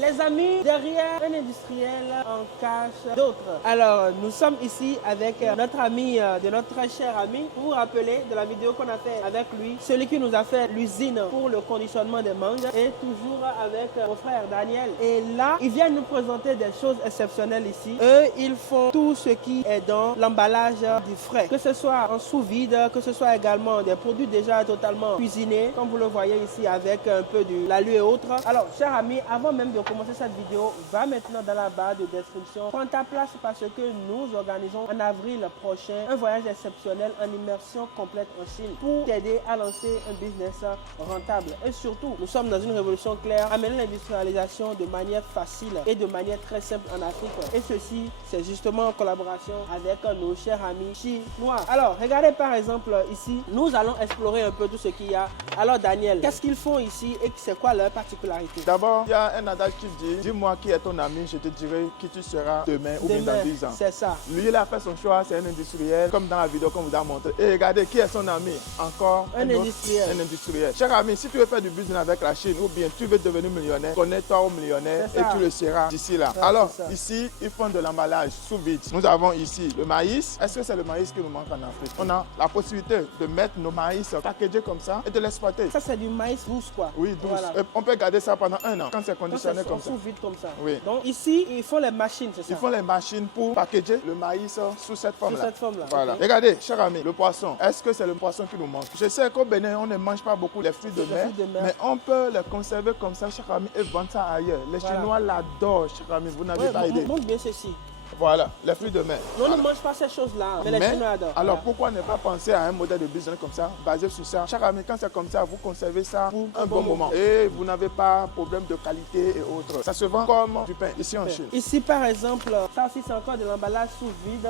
Les amis, derrière un industriel en cache d'autres. Alors, nous sommes ici avec notre ami, de notre très cher ami. Vous vous rappelez de la vidéo qu'on a fait avec lui, celui qui nous a fait l'usine pour le conditionnement des mangues, et toujours avec mon frère Daniel. Et là, il vient nous présenter des choses exceptionnelles ici. Eux, ils font tout ce qui est dans l'emballage du frais, que ce soit en sous-vide, que ce soit également des produits déjà totalement cuisinés, comme vous le voyez ici avec un peu de l'alu et autres. Alors, chers amis, avant même de commencer cette vidéo, va maintenant dans la barre de description, prends ta place parce que nous organisons en avril prochain un voyage exceptionnel en immersion complète en Chine pour t'aider à lancer un business rentable. Et surtout, nous sommes dans une révolution claire, amener l'industrialisation de manière facile et de manière très simple en Afrique. Et ceci, c'est justement en collaboration avec nos chers amis chinois. Alors, regardez par exemple ici, nous allons explorer un peu tout ce qu'il y a. Alors Daniel, qu'est-ce qu'ils font ici et c'est quoi leur particularité? D'abord, il y a un adage qui dit, dis-moi qui est ton ami, je te dirai qui tu seras demain ou bien dans 10 ans. C'est ça. Lui, il a fait son choix, c'est un industriel, comme dans la vidéo qu'on vous a montré. Et regardez, qui est son ami? Encore un industriel. Un industriel. Cher ami, si tu veux faire du business avec la Chine ou bien tu veux devenir millionnaire, connais-toi au millionnaire et tu le seras d'ici là. Alors, ici, ils font de l'emballage sous vide. Nous avons ici le maïs. Est-ce que c'est le maïs qui nous manque en Afrique? On a la possibilité de mettre nos maïs packagés comme ça et de l'exploiter. Ça, c'est du maïs douce, quoi. Oui, douce. Voilà. Et on peut garder ça pendant 1 an quand c'est conditionné comme ça. Sous vide comme ça. Oui. Donc ici, ils font les machines, c'est ça? Ils font les machines pour packager le maïs sous cette forme-là. Sous cette forme-là. Voilà. Okay. Regardez, cher ami, le poisson. Est-ce que c'est le poisson qui nous manque? Je sais qu'au Bénin, on ne mange pas beaucoup les fruits de mer, mais on peut les conserver comme ça, cher ami, et vendre ça ailleurs. Les Chinois l'adorent, cher ami. Vous n'avez pas idée. Montre bien ceci. Voilà, les fruits de mer. On ne mange pas ces choses-là, mais les Chinois adorent. Alors pourquoi ne pas penser à un modèle de business comme ça, basé sur ça? Cher ami, quand c'est comme ça, vous conservez ça pour un bon moment. Et vous n'avez pas de problème de qualité et autres. Ça se vend comme du pain ici en Chine. Ici par exemple, ça aussi c'est encore de l'emballage sous vide,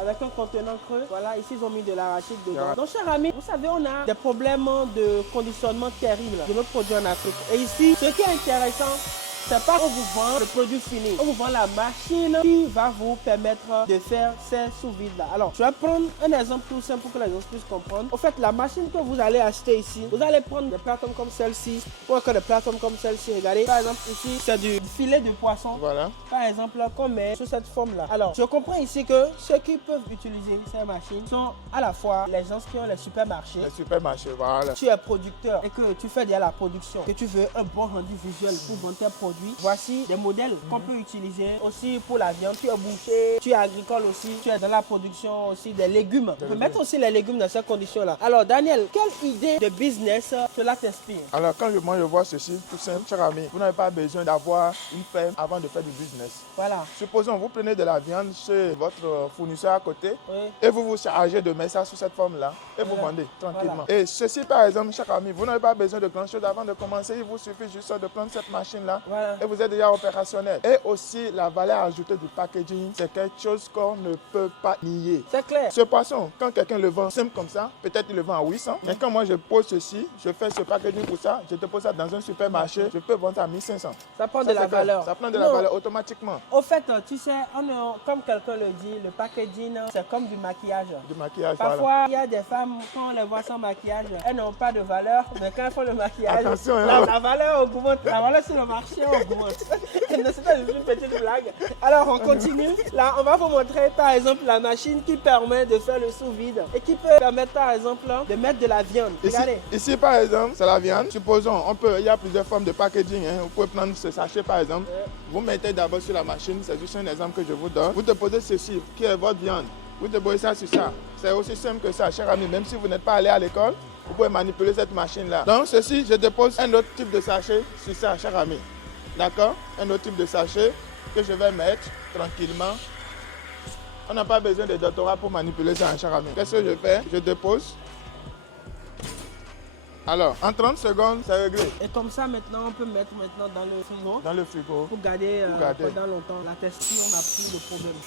avec un contenant creux. Voilà, ici ils ont mis de l'arachide dedans. Donc cher ami, vous savez, on a des problèmes de conditionnement terribles de nos produits en Afrique. Et ici, ce qui est intéressant, c'est pas qu'on vous vend le produit fini. On vous vend la machine qui va vous permettre de faire ces sous-vides là. Alors, je vais prendre un exemple tout simple pour que les gens puissent comprendre. Au fait, la machine que vous allez acheter ici, vous allez prendre des plateformes comme celle-ci ou encore des plateformes comme celle-ci. Regardez, par exemple, ici, c'est du filet de poisson. Voilà. Par exemple, qu'on met sous cette forme-là. Alors, je comprends ici que ceux qui peuvent utiliser ces machines sont à la fois les gens qui ont les supermarchés. Les supermarchés, voilà. Tu es producteur et que tu fais déjà la production, que tu veux un bon rendu visuel pour vendre tes produits. Voici des modèles qu'on peut utiliser aussi pour la viande. Tu es boucher, tu es agricole aussi, tu es dans la production aussi des légumes. Tu peux mettre aussi les légumes dans ces conditions-là. Alors Daniel, quelle idée de business cela t'inspire? Alors quand moi je vois ceci, tout simple, cher ami, vous n'avez pas besoin d'avoir une ferme avant de faire du business. Voilà. Supposons vous prenez de la viande chez votre fournisseur à côté et vous vous chargez de mettre ça sous cette forme-là et vous vendez tranquillement. Et ceci par exemple, cher ami, vous n'avez pas besoin de grand chose avant de commencer. Il vous suffit juste de prendre cette machine-là. Et vous êtes déjà opérationnel. Et aussi, la valeur ajoutée du packaging, c'est quelque chose qu'on ne peut pas nier. C'est clair. Ce poisson, quand quelqu'un le vend simple comme ça, peut-être il le vend à 800. Mais quand moi je pose ceci, je fais ce packaging pour ça, je te pose ça dans un supermarché, je peux vendre ça à 1500. Ça prend de la valeur. Ça prend de la valeur automatiquement. Au fait, tu sais, comme quelqu'un le dit, le packaging, c'est comme du maquillage. Du maquillage, parfois, il y a des femmes, quand on les voit sans maquillage, elles n'ont pas de valeur, mais quand elles font le maquillage, attention, la valeur augmente. La valeur sur le marché augmente. C'était juste une petite blague. Alors, on continue. Là, on va vous montrer, par exemple, la machine qui permet de faire le sous-vide et qui peut permettre, par exemple, de mettre de la viande. Regardez. Ici, par exemple, c'est la viande. Supposons, il y a plusieurs formes de packaging. Vous pouvez prendre ce sachet, par exemple. Vous mettez d'abord sur la machine. C'est juste un exemple que je vous donne. Vous déposez ceci, qui est votre viande. Vous déposez ça sur ça. C'est aussi simple que ça, cher ami. Même si vous n'êtes pas allé à l'école, vous pouvez manipuler cette machine-là. Donc, ceci, je dépose un autre type de sachet sur ça, cher ami. D'accord? Un autre type de sachet que je vais mettre tranquillement. On n'a pas besoin de doctorat pour manipuler ça, cher ami. Qu'est-ce que je fais? Je dépose. Alors, en 30 secondes, c'est réglé. Et comme ça, maintenant, on peut mettre maintenant dans le frigo. Dans le frigo. Pour garder pendant longtemps. La texture n'a plus de problème.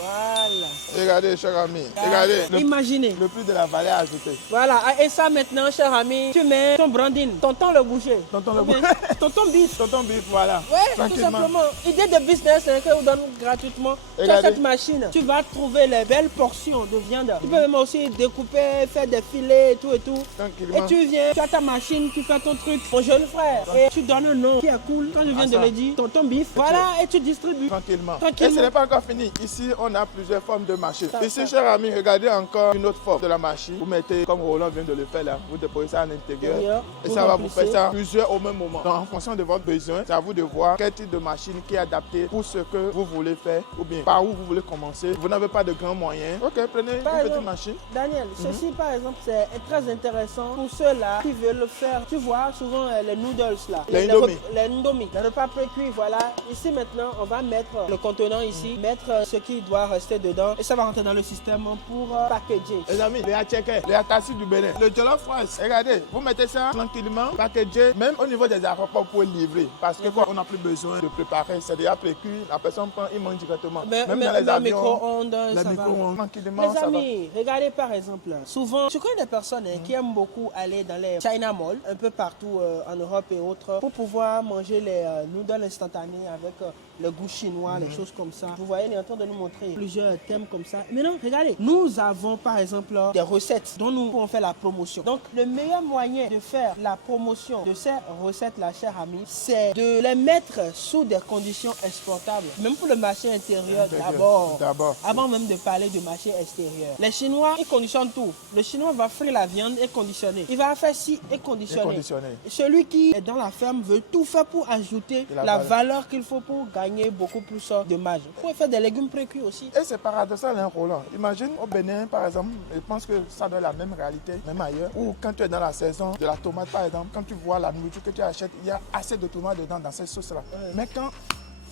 Voilà. Regardez, cher ami. Regardez. Imaginez. Le prix de la valeur ajoutée. Voilà. Et ça maintenant, cher ami, tu mets ton branding, tonton le boucher. Tonton le boucher. Tonton bif. Tonton bif, voilà. Ouais, tout simplement. Idée de business hein, que vous donne gratuitement. Tu as cette machine, tu vas trouver les belles portions de viande. Tu peux même aussi découper, faire des filets et tout et tout. Tranquillement. Et tu viens, tu as ta machine, tu fais ton truc. Mon jeune frère. Et tu donnes un nom qui est cool. Quand je viens de le dire, tonton bif. Voilà, et tu distribues. Tranquillement. Et ce n'est pas encore fini. Ici, on a plusieurs formes de machines. Ici, cher ami, regardez encore une autre forme de la machine. Vous mettez, comme Roland vient de le faire là, vous déposez ça à l'intérieur. Et ça va vous faire ça plusieurs au même moment. Donc, en fonction de votre besoin, c'est à vous de voir quel type de machine qui est adapté pour ce que vous voulez faire ou bien par où vous voulez commencer. Vous n'avez pas de grands moyens. Ok, prenez une petite machine. Daniel, ceci par exemple, c'est très intéressant pour ceux-là qui veulent faire. Tu vois, souvent les noodles là. Les indomie. Les repas pré-cuits, voilà. Ici maintenant, on va mettre le contenant ici, mettre ce qui doit rester dedans et ça va rentrer dans le système pour packager. Les amis, les Atchekais, les Atassi du Bénin, le jollof rice, regardez, vous mettez ça tranquillement, packagé, même au niveau des aéroports pour livrer. Parce que quoi, on n'a plus besoin de préparer, c'est déjà précuit, la personne prend, il mange directement. Même dans les avions, micro-ondes, les micro-ondes, tranquillement, les amis, regardez par exemple, souvent, je connais des personnes qui aiment beaucoup aller dans les China Mall, un peu partout en Europe et autres, pour pouvoir manger les noodles instantanés avec le goût chinois, les choses comme ça. Vous voyez, il est en train de nous montrer plusieurs thèmes comme ça. Mais non, regardez, nous avons par exemple des recettes dont nous pouvons faire la promotion. Donc, le meilleur moyen de faire la promotion de ces recettes-là, chers amis, c'est de les mettre sous des conditions exportables. Même pour le marché intérieur d'abord. Avant même de parler du marché extérieur. Les Chinois, ils conditionnent tout. Le Chinois va frire la viande et conditionner. Il va faire ci et conditionner. Celui qui est dans la ferme veut tout faire pour ajouter la valeur qu'il faut pour gagner beaucoup plus de marge. Vous pouvez faire des légumes précuits aussi. Et c'est paradoxal, hein, Roland. Imagine au Bénin, par exemple, je pense que ça doit être la même réalité, même ailleurs, où quand tu es dans la saison de la tomate, par exemple, quand tu vois la nourriture que tu achètes, il y a assez de tomates dedans dans cette sauce-là. Mais quand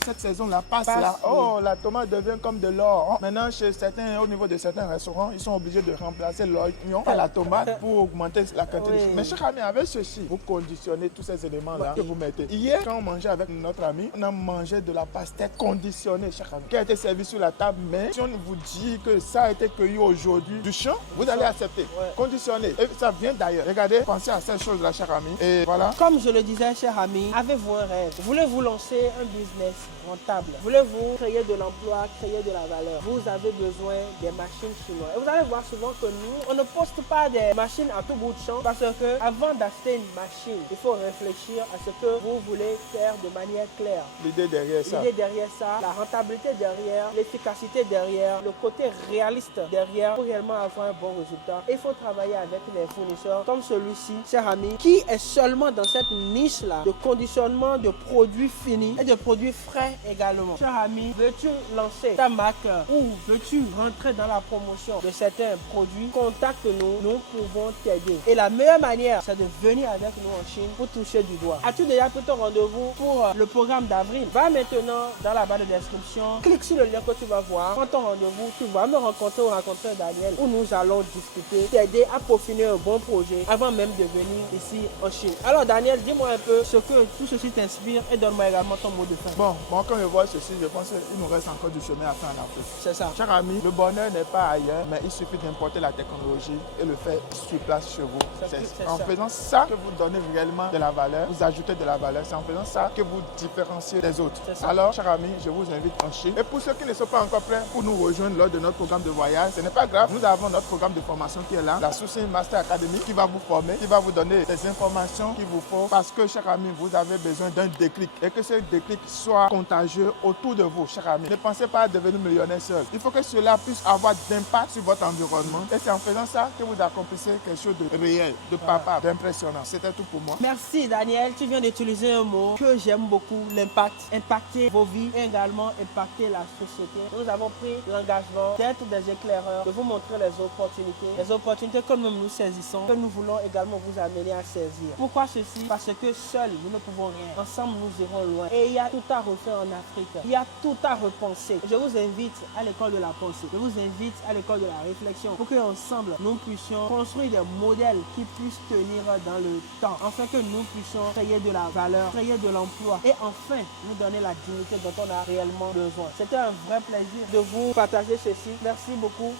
cette saison-là passe là, oh, la tomate devient comme de l'or. Maintenant, chez certains, au niveau de certains restaurants, ils sont obligés de remplacer l'oignon par la tomate pour augmenter la quantité. Mais cher ami, avec ceci, vous conditionnez tous ces éléments-là que vous mettez. Hier, quand on mangeait avec notre ami, on a mangé de la pastèque conditionnée, cher ami, qui a été servie sur la table. Mais si on vous dit que ça a été cueilli aujourd'hui du champ, vous allez accepter. Conditionné. Et ça vient d'ailleurs. Regardez, pensez à ces choses-là, cher ami. Et voilà. Comme je le disais, cher ami, avez-vous un rêve? Voulez-vous lancer un business rentable? Voulez-vous créer de l'emploi, créer de la valeur? Vous avez besoin des machines chinoises. Et vous allez voir souvent que nous, on ne poste pas des machines à tout bout de champ parce que avant d'acheter une machine, il faut réfléchir à ce que vous voulez faire de manière claire. L'idée derrière ça. L'idée derrière ça, la rentabilité derrière, l'efficacité derrière, le côté réaliste derrière pour réellement avoir un bon résultat. Il faut travailler avec les fournisseurs comme celui-ci, cher ami, qui est seulement dans cette niche-là de conditionnement de produits finis et de produits frais également. Cher ami, veux-tu lancer ta marque ou veux-tu rentrer dans la promotion de certains produits? Contacte-nous, nous pouvons t'aider. Et la meilleure manière, c'est de venir avec nous en Chine pour toucher du doigt. As-tu déjà pris ton rendez-vous pour le programme d'avril? Va maintenant dans la barre de description, clique sur le lien que tu vas voir. Prends ton rendez-vous, tu vas me rencontrer ou rencontrer Daniel où nous allons discuter, t'aider à peaufiner un bon projet avant même de venir ici en Chine. Alors Daniel, dis-moi un peu ce que tout ceci t'inspire et donne-moi également ton mot de fin. Bon, quand je vois ceci, je pense qu'il nous reste encore du chemin à faire en Afrique. C'est ça. Cher ami, le bonheur n'est pas ailleurs, mais il suffit d'importer la technologie et le faire sur place chez vous. C'est en faisant ça que vous donnez réellement de la valeur, vous ajoutez de la valeur. C'est en faisant ça que vous différenciez des autres. Alors, cher ami, je vous invite en Chine. Et pour ceux qui ne sont pas encore prêts pour nous rejoindre lors de notre programme de voyage, ce n'est pas grave. Nous avons notre programme de formation qui est là, la Sourcing Master Academy, qui va vous former, qui va vous donner des informations qu'il vous faut. Parce que, cher ami, vous avez besoin d'un déclic et que ce déclic soit contagieux autour de vous, cher ami. Ne pensez pas à devenir millionnaire seul. Il faut que cela puisse avoir d'impact sur votre environnement. Et c'est en faisant ça que vous accomplissez quelque chose de réel, de papa, d'impressionnant. C'était tout pour moi. Merci Daniel, tu viens d'utiliser un mot que j'aime beaucoup, l'impact. Impacter vos vies et également impacter la société. Nous avons pris l'engagement d'être des éclaireurs, de vous montrer les opportunités que nous saisissons, que nous voulons également vous amener à saisir. Pourquoi ceci? Parce que seuls nous ne pouvons rien. Ensemble nous irons loin. Et il y a tout à refaire en Afrique. Il y a tout à repenser. Je vous invite à l'école de la pensée. Je vous invite à l'école de la réflexion pour qu'ensemble, nous puissions construire des modèles qui puissent tenir dans le temps, afin que nous puissions créer de la valeur, créer de l'emploi et enfin nous donner la dignité dont on a réellement besoin. C'était un vrai plaisir de vous partager ceci. Merci beaucoup.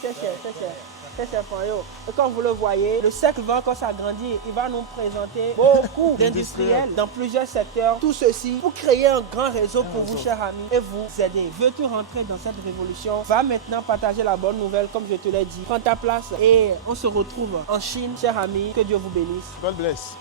C'est cher, c'est cher. C'est cher, Panyo. Et comme vous le voyez, le cercle va encore s'agrandir. Il va nous présenter beaucoup d'industriels dans plusieurs secteurs. Tout ceci pour créer un grand réseau pour vous, chers amis, et vous aider. Veux-tu rentrer dans cette révolution? Va maintenant partager la bonne nouvelle, comme je te l'ai dit. Prends ta place et on se retrouve en Chine, chers amis. Que Dieu vous bénisse. God bless.